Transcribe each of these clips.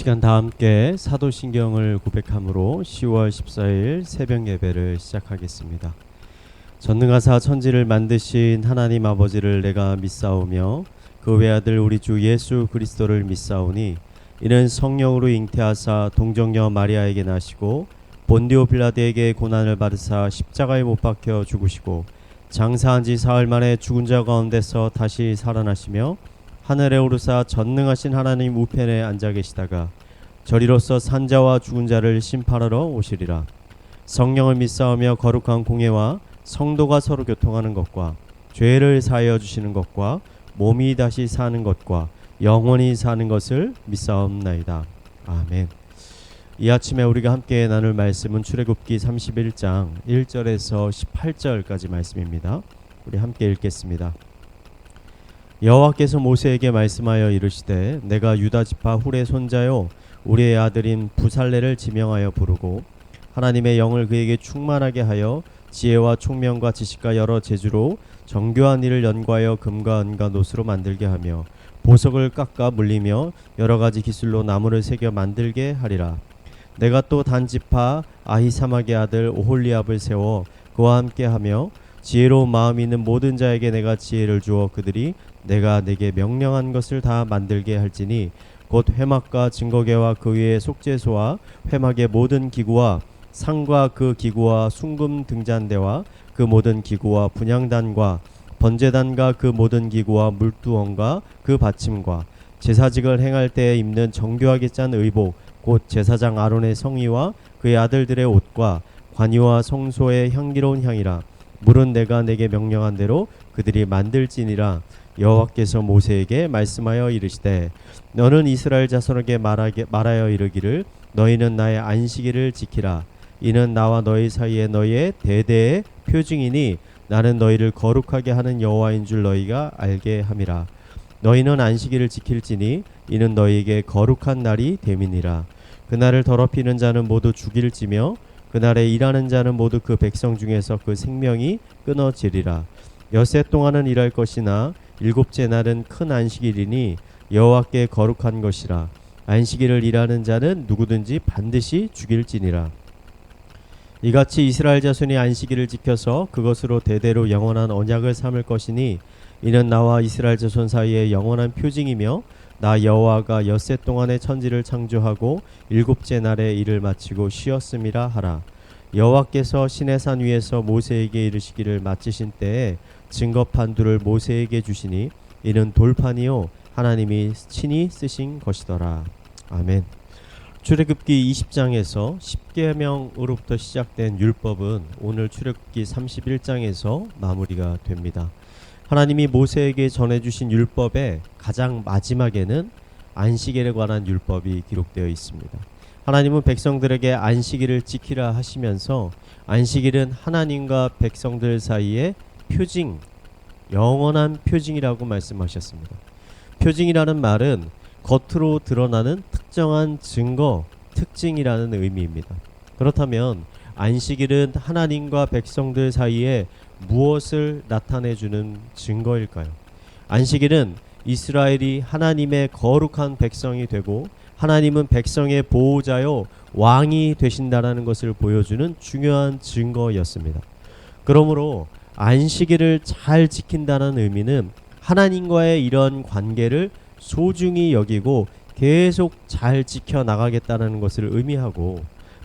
시간 다 함께 사도신경을 고백함으로 10월 14일 새벽 예배를 시작하겠습니다. 전능하사 천지를 만드신 하나님 아버지를 내가 믿사오며 그 외아들 우리 주 예수 그리스도를 믿사오니 이는 성령으로 잉태하사 동정녀 마리아에게 나시고 본디오 빌라드에게 고난을 받으사 십자가에 못 박혀 죽으시고 장사한 지 사흘 만에 죽은 자 가운데서 다시 살아나시며 하늘에 오르사 전능하신 하나님 우편에 앉아 계시다가 저리로서 산자와 죽은 자를 심판하러 오시리라. 성령을 믿사오며 거룩한 공예와 성도가 서로 교통하는 것과 죄를 사하여 주시는 것과 몸이 다시 사는 것과 영원히 사는 것을 믿사옵나이다. 아멘. 이 아침에 우리가 함께 나눌 말씀은 출애굽기 31장 1절에서 18절까지 말씀입니다. 우리 함께 읽겠습니다. 여호와께서 모세에게 말씀하여 이르시되 내가 유다 지파 훌의 손자요 우리의 아들인 부살레를 지명하여 부르고 하나님의 영을 그에게 충만하게 하여 지혜와 총명과 지식과 여러 재주로 정교한 일을 연구하여 금과 은과 노수로 만들게 하며 보석을 깎아 물리며 여러 가지 기술로 나무를 새겨 만들게 하리라. 내가 또 단 지파 아히사막의 아들 오홀리압을 세워 그와 함께 하며 지혜로운 마음이 있는 모든 자에게 내가 지혜를 주어 그들이 내가 내게 명령한 것을 다 만들게 할지니 곧 회막과 증거계와 그 위에 속죄소와 회막의 모든 기구와 상과 그 기구와 순금 등잔대와 그 모든 기구와 분향단과 번제단과 그 모든 기구와 물두원과 그 받침과 제사직을 행할 때에 입는 정교하게 짠 의복 곧 제사장 아론의 성의와 그의 아들들의 옷과 관유와 성소의 향기로운 향이라. 물은 내가 내게 명령한 대로 그들이 만들지니라. 여호와께서 모세에게 말씀하여 이르시되 너는 이스라엘 자손에게 말하여 이르기를 너희는 나의 안식일을 지키라. 이는 나와 너희 사이에 너희의 대대의 표징이니 나는 너희를 거룩하게 하는 여호와인 줄 너희가 알게 함이라. 너희는 안식일을 지킬지니 이는 너희에게 거룩한 날이 됨이니라. 그날을 더럽히는 자는 모두 죽일지며 그날에 일하는 자는 모두 그 백성 중에서 그 생명이 끊어지리라. 엿새 동안은 일할 것이나 일곱째 날은 큰 안식일이니 여호와께 거룩한 것이라. 안식일을 일하는 자는 누구든지 반드시 죽일지니라. 이같이 이스라엘 자손이 안식일을 지켜서 그것으로 대대로 영원한 언약을 삼을 것이니 이는 나와 이스라엘 자손 사이의 영원한 표징이며 나 여호와가 엿새 동안에 천지를 창조하고 일곱째 날에 일을 마치고 쉬었음이라 하라. 여호와께서 시내산 위에서 모세에게 이르시기를 마치신 때에 증거판 둘을 모세에게 주시니 이는 돌판이요 하나님이 친히 쓰신 것이더라. 아멘. 출애굽기 20장에서 10계명으로부터 시작된 율법은 오늘 출애굽기 31장에서 마무리가 됩니다. 하나님이 모세에게 전해주신 율법의 가장 마지막에는 안식일에 관한 율법이 기록되어 있습니다. 하나님은 백성들에게 안식일을 지키라 하시면서 안식일은 하나님과 백성들 사이의 표징, 영원한 표징이라고 말씀하셨습니다. 표징이라는 말은 겉으로 드러나는 특정한 증거, 특징이라는 의미입니다. 그렇다면 안식일은 하나님과 백성들 사이에 무엇을 나타내주는 증거일까요? 안식일은 이스라엘이 하나님의 거룩한 백성이 되고 하나님은 백성의 보호자요 왕이 되신다라는 것을 보여주는 중요한 증거였습니다. 그러므로 안식일을 잘 지킨다는 의미는 하나님과의 이런 관계를 소중히 여기고 계속 잘 지켜나가겠다는 것을 의미하고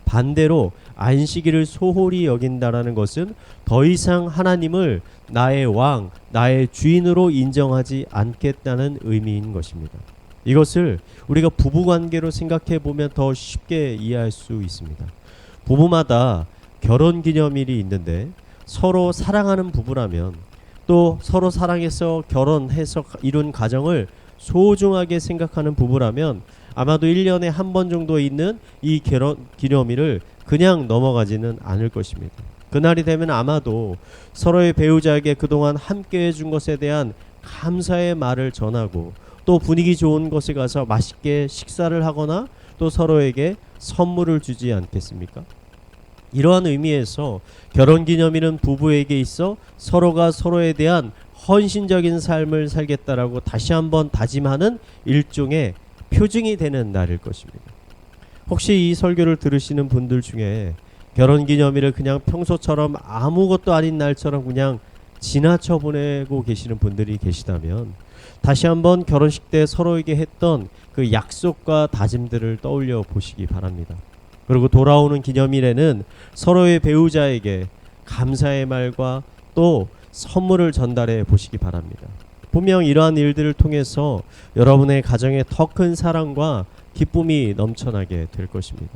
반대로 안식일을 소홀히 여긴다라는 것은 더 이상 하나님을 나의 왕, 나의 주인으로 인정하지 않겠다는 의미인 것입니다. 이것을 우리가 부부관계로 생각해 보면 더 쉽게 이해할 수 있습니다. 부부마다 결혼기념일이 있는데 서로 사랑하는 부부라면 또 서로 사랑해서 결혼해서 이룬 가정을 소중하게 생각하는 부부라면 아마도 1년에 한 번 정도 있는 이 결혼 기념일을 그냥 넘어가지는 않을 것입니다. 그날이 되면 아마도 서로의 배우자에게 그동안 함께 해준 것에 대한 감사의 말을 전하고 또 분위기 좋은 곳에 가서 맛있게 식사를 하거나 또 서로에게 선물을 주지 않겠습니까? 이러한 의미에서 결혼기념일은 부부에게 있어 서로가 서로에 대한 헌신적인 삶을 살겠다라고 다시 한번 다짐하는 일종의 표징이 되는 날일 것입니다. 혹시 이 설교를 들으시는 분들 중에 결혼기념일을 그냥 평소처럼 아무것도 아닌 날처럼 그냥 지나쳐 보내고 계시는 분들이 계시다면 다시 한번 결혼식 때 서로에게 했던 그 약속과 다짐들을 떠올려 보시기 바랍니다. 그리고 돌아오는 기념일에는 서로의 배우자에게 감사의 말과 또 선물을 전달해 보시기 바랍니다. 분명 이러한 일들을 통해서 여러분의 가정에 더 큰 사랑과 기쁨이 넘쳐나게 될 것입니다.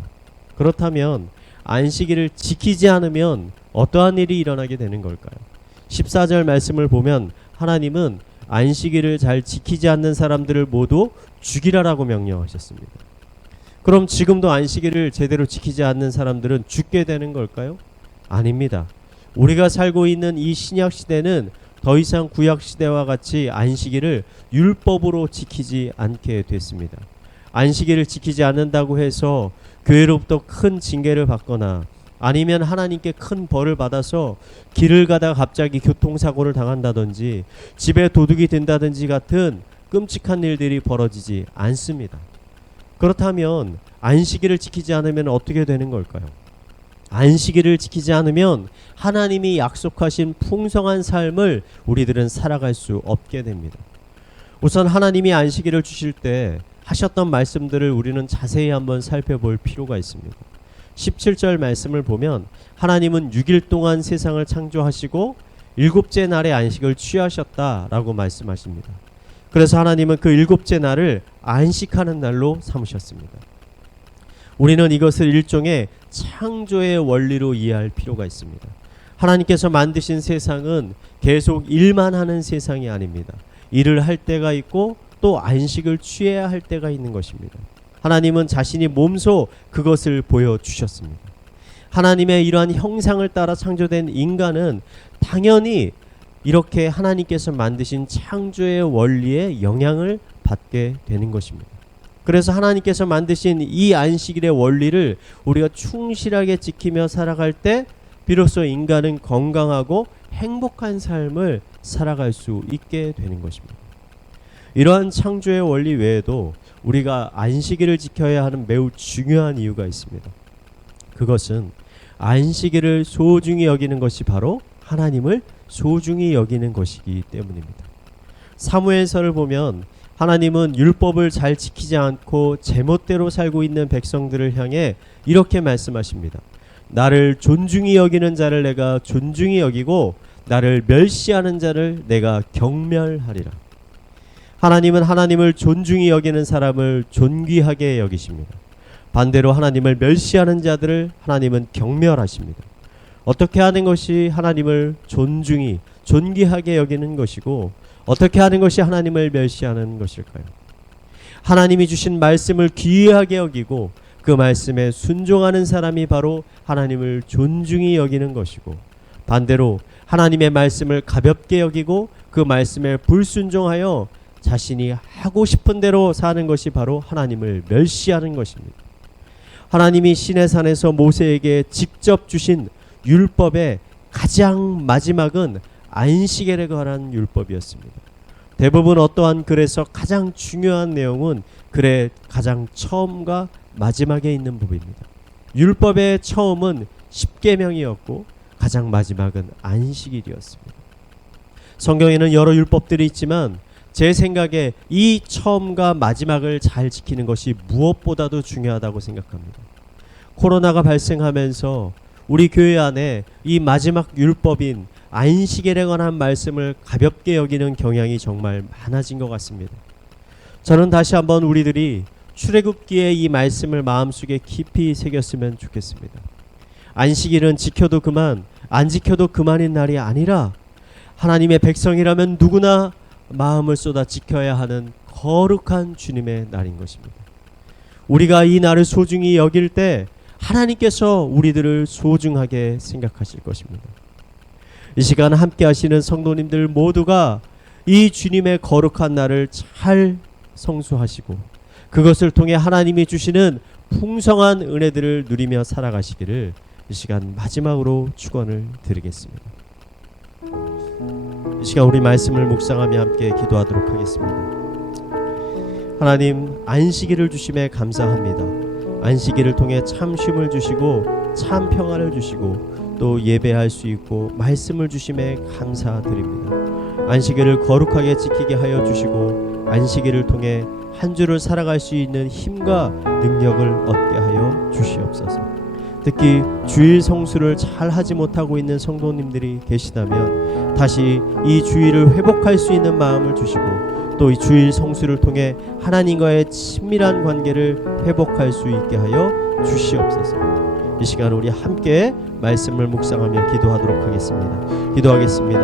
그렇다면 안식일을 지키지 않으면 어떠한 일이 일어나게 되는 걸까요? 14절 말씀을 보면 하나님은 안식일을 잘 지키지 않는 사람들을 모두 죽이라라고 명령하셨습니다. 그럼 지금도 안식일을 제대로 지키지 않는 사람들은 죽게 되는 걸까요? 아닙니다. 우리가 살고 있는 이 신약 시대는 더 이상 구약 시대와 같이 안식일을 율법으로 지키지 않게 됐습니다. 안식일을 지키지 않는다고 해서 교회로부터 큰 징계를 받거나 아니면 하나님께 큰 벌을 받아서 길을 가다가 갑자기 교통사고를 당한다든지 집에 도둑이 된다든지 같은 끔찍한 일들이 벌어지지 않습니다. 그렇다면 안식일을 지키지 않으면 어떻게 되는 걸까요? 안식일을 지키지 않으면 하나님이 약속하신 풍성한 삶을 우리들은 살아갈 수 없게 됩니다. 우선 하나님이 안식일을 주실 때 하셨던 말씀들을 우리는 자세히 한번 살펴볼 필요가 있습니다. 17절 말씀을 보면 하나님은 6일 동안 세상을 창조하시고 일곱째 날에 안식을 취하셨다라고 말씀하십니다. 그래서 하나님은 그 일곱째 날을 안식하는 날로 삼으셨습니다. 우리는 이것을 일종의 창조의 원리로 이해할 필요가 있습니다. 하나님께서 만드신 세상은 계속 일만 하는 세상이 아닙니다. 일을 할 때가 있고 또 안식을 취해야 할 때가 있는 것입니다. 하나님은 자신이 몸소 그것을 보여주셨습니다. 하나님의 이러한 형상을 따라 창조된 인간은 당연히 이렇게 하나님께서 만드신 창조의 원리에 영향을 받게 되는 것입니다. 그래서 하나님께서 만드신 이 안식일의 원리를 우리가 충실하게 지키며 살아갈 때 비로소 인간은 건강하고 행복한 삶을 살아갈 수 있게 되는 것입니다. 이러한 창조의 원리 외에도 우리가 안식일을 지켜야 하는 매우 중요한 이유가 있습니다. 그것은 안식일을 소중히 여기는 것이 바로 하나님을 소중히 여기는 것이기 때문입니다. 사무엘서를 보면 하나님은 율법을 잘 지키지 않고 제멋대로 살고 있는 백성들을 향해 이렇게 말씀하십니다. 나를 존중히 여기는 자를 내가 존중히 여기고 나를 멸시하는 자를 내가 경멸하리라. 하나님은 하나님을 존중히 여기는 사람을 존귀하게 여기십니다. 반대로 하나님을 멸시하는 자들을 하나님은 경멸하십니다. 어떻게 하는 것이 하나님을 존중히 존귀하게 여기는 것이고 어떻게 하는 것이 하나님을 멸시하는 것일까요? 하나님이 주신 말씀을 귀하게 여기고 그 말씀에 순종하는 사람이 바로 하나님을 존중히 여기는 것이고 반대로 하나님의 말씀을 가볍게 여기고 그 말씀에 불순종하여 자신이 하고 싶은 대로 사는 것이 바로 하나님을 멸시하는 것입니다. 하나님이 시내산에서 모세에게 직접 주신 율법의 가장 마지막은 안식일에 관한 율법이었습니다. 대부분 어떠한 글에서 가장 중요한 내용은 글의 가장 처음과 마지막에 있는 부분입니다. 율법의 처음은 십계명이었고 가장 마지막은 안식일이었습니다. 성경에는 여러 율법들이 있지만 제 생각에 이 처음과 마지막을 잘 지키는 것이 무엇보다도 중요하다고 생각합니다. 코로나가 발생하면서 우리 교회 안에 이 마지막 율법인 안식일에 관한 말씀을 가볍게 여기는 경향이 정말 많아진 것 같습니다. 저는 다시 한번 우리들이 출애굽기의 이 말씀을 마음속에 깊이 새겼으면 좋겠습니다. 안식일은 지켜도 그만, 안 지켜도 그만인 날이 아니라 하나님의 백성이라면 누구나 마음을 쏟아 지켜야 하는 거룩한 주님의 날인 것입니다. 우리가 이 날을 소중히 여길 때 하나님께서 우리들을 소중하게 생각하실 것입니다. 이 시간 함께 하시는 성도님들 모두가 이 주님의 거룩한 날을 잘 성수하시고 그것을 통해 하나님이 주시는 풍성한 은혜들을 누리며 살아가시기를 이 시간 마지막으로 축원을 드리겠습니다. 이 시간 우리 말씀을 묵상하며 함께 기도하도록 하겠습니다. 하나님 안식일을 주심에 감사합니다. 안식일을 통해 참 쉼을 주시고 참 평안을 주시고 또 예배할 수 있고 말씀을 주심에 감사드립니다. 안식일을 거룩하게 지키게 하여 주시고 안식일을 통해 한 주를 살아갈 수 있는 힘과 능력을 얻게 하여 주시옵소서. 특히 주일 성수를 잘 하지 못하고 있는 성도님들이 계시다면 다시 이 주일을 회복할 수 있는 마음을 주시고 또 이 주일 성수를 통해 하나님과의 친밀한 관계를 회복할 수 있게 하여 주시옵소서. 이 시간 우리 함께 말씀을 묵상하며 기도하도록 하겠습니다. 기도하겠습니다.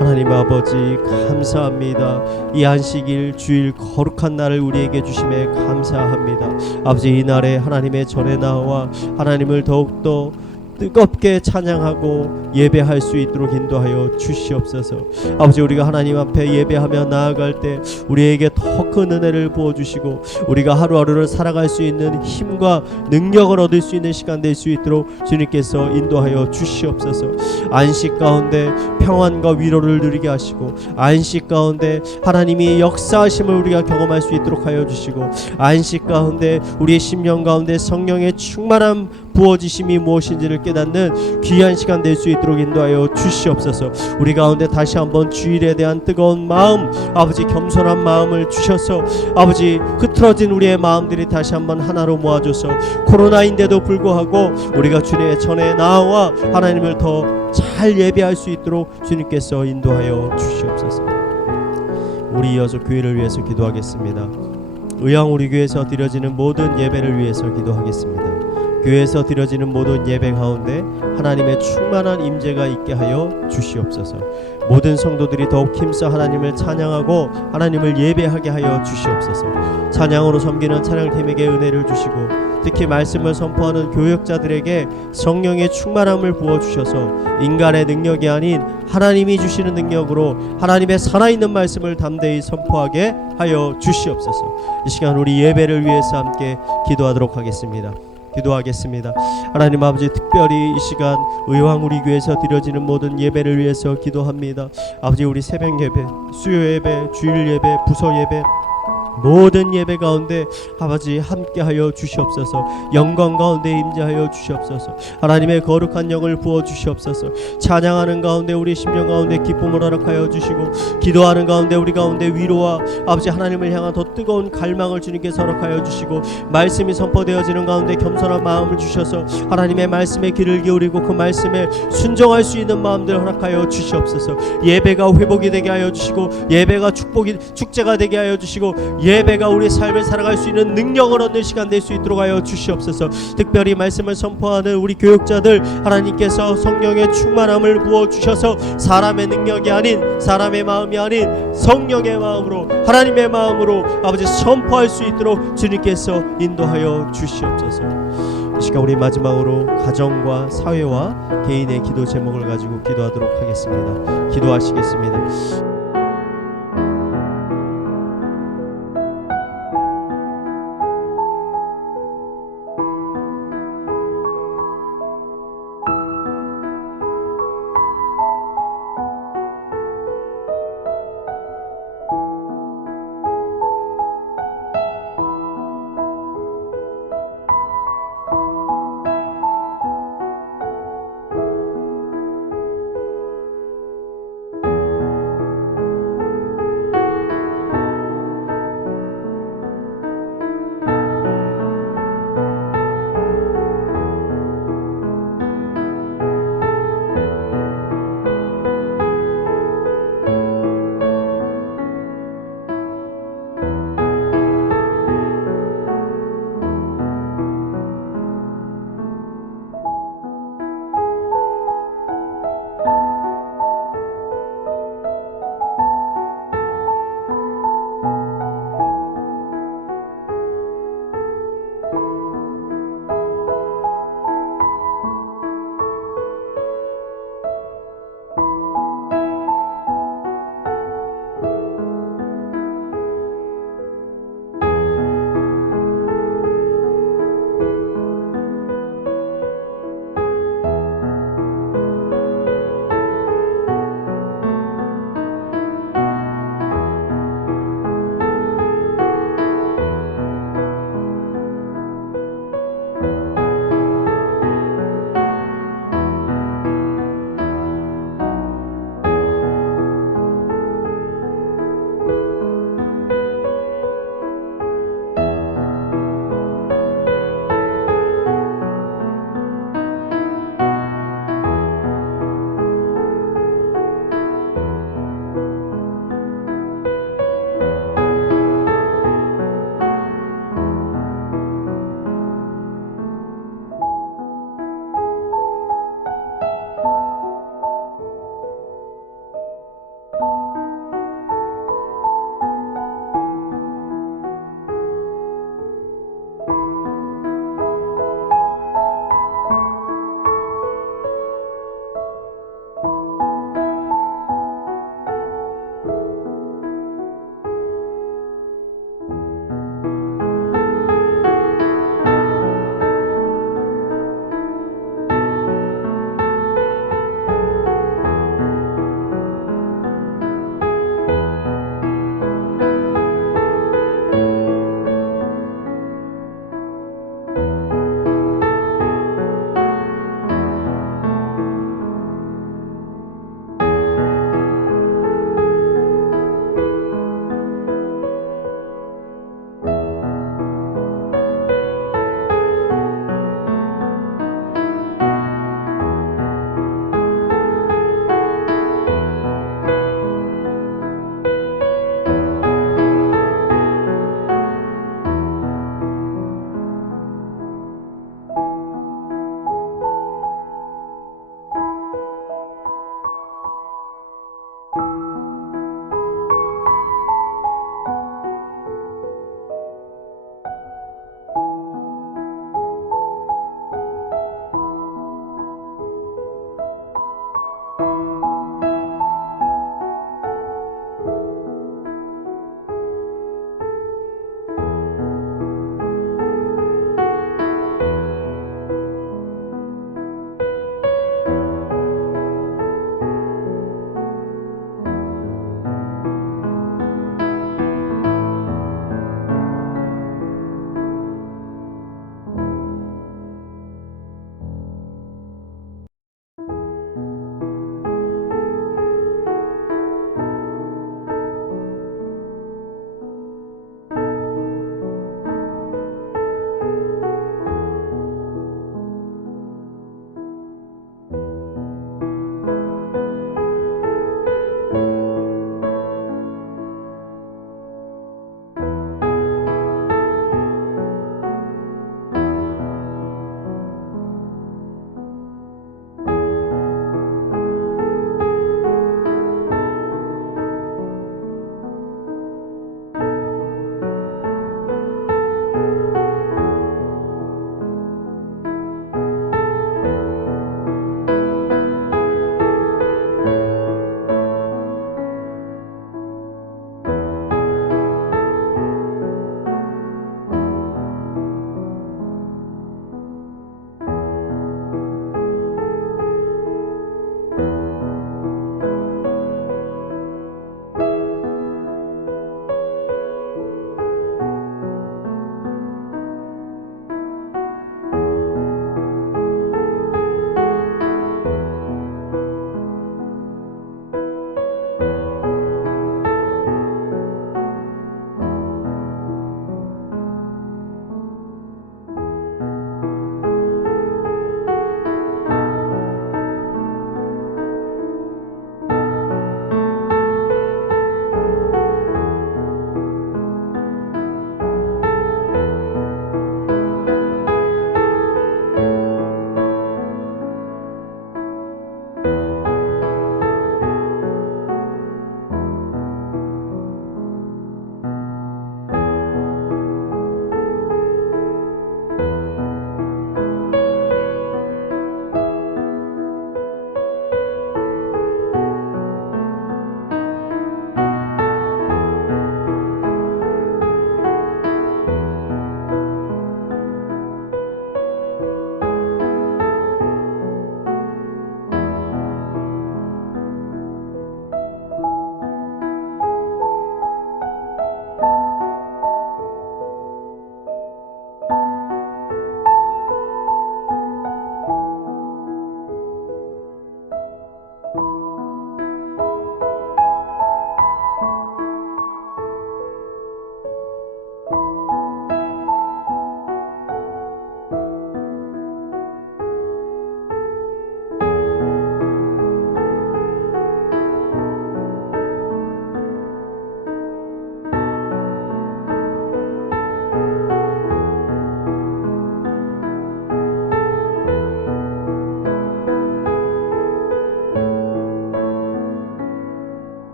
하나님 아버지 감사합니다. 이 안식일 주일 거룩한 날을 우리에게 주심에 감사합니다. 아버지 이 날에 하나님의 전에 나와 하나님을 더욱더 뜨겁게 찬양하고 예배할 수 있도록 인도하여 주시옵소서. 아버지 우리가 하나님 앞에 예배하며 나아갈 때 우리에게 더 큰 은혜를 부어주시고 우리가 하루하루를 살아갈 수 있는 힘과 능력을 얻을 수 있는 시간 될 수 있도록 주님께서 인도하여 주시옵소서. 안식 가운데 평안과 위로를 누리게 하시고 안식 가운데 하나님이 역사하심을 우리가 경험할 수 있도록 하여 주시고 안식 가운데 우리의 심령 가운데 성령의 충만함 부어지심이 무엇인지를 깨닫는 귀한 시간 될 수 있도록 인도하여 주시옵소서. 우리 가운데 다시 한번 주일에 대한 뜨거운 마음, 아버지 겸손한 마음을 주셔서 아버지 흐트러진 우리의 마음들이 다시 한번 하나로 모아줘서 코로나인데도 불구하고 우리가 주님의 전에 나와 하나님을 더 잘 예배할 수 있도록 주님께서 인도하여 주시옵소서. 우리 이어서 교회를 위해서 기도하겠습니다. 의왕 우리 교회에서 드려지는 모든 예배를 위해서 기도하겠습니다. 교회에서 드려지는 모든 예배 가운데 하나님의 충만한 임재가 있게 하여 주시옵소서. 모든 성도들이 더욱 힘써 하나님을 찬양하고 하나님을 예배하게 하여 주시옵소서. 찬양으로 섬기는 찬양팀에게 은혜를 주시고 특히 말씀을 선포하는 교역자들에게 성령의 충만함을 부어주셔서 인간의 능력이 아닌 하나님이 주시는 능력으로 하나님의 살아있는 말씀을 담대히 선포하게 하여 주시옵소서. 이 시간 우리 예배를 위해서 함께 기도하도록 하겠습니다. 기도하겠습니다. 하나님 아버지 특별히 이 시간 의왕 우리 교회에서 드려지는 모든 예배를 위해서 기도합니다. 아버지 우리 새벽 예배, 수요 예배, 주일 예배, 부서 예배 모든 예배 가운데 아버지 함께하여 주시옵소서. 영광 가운데 임재하여 주시옵소서. 하나님의 거룩한 영을 부어 주시옵소서. 찬양하는 가운데 우리 심령 가운데 기쁨을 허락하여 주시고 기도하는 가운데 우리 가운데 위로와 아버지 하나님을 향한 더 뜨거운 갈망을 주님께서 허락하여 주시고 말씀이 선포되어지는 가운데 겸손한 마음을 주셔서 하나님의 말씀에 귀를 기울이고 그 말씀에 순종할 수 있는 마음들 허락하여 주시옵소서. 예배가 회복이 되게 하여 주시고 예배가 축제가 되게 하여 주시고 예배가 우리 삶을 살아갈 수 있는 능력을 얻는 시간 될 수 있도록 하여 주시옵소서. 특별히 말씀을 선포하는 우리 교육자들 하나님께서 성령의 충만함을 부어주셔서 사람의 능력이 아닌 사람의 마음이 아닌 성령의 마음으로 하나님의 마음으로 아버지 선포할 수 있도록 주님께서 인도하여 주시옵소서. 이 시간 우리 마지막으로 가정과 사회와 개인의 기도 제목을 가지고 기도하도록 하겠습니다. 기도하시겠습니다.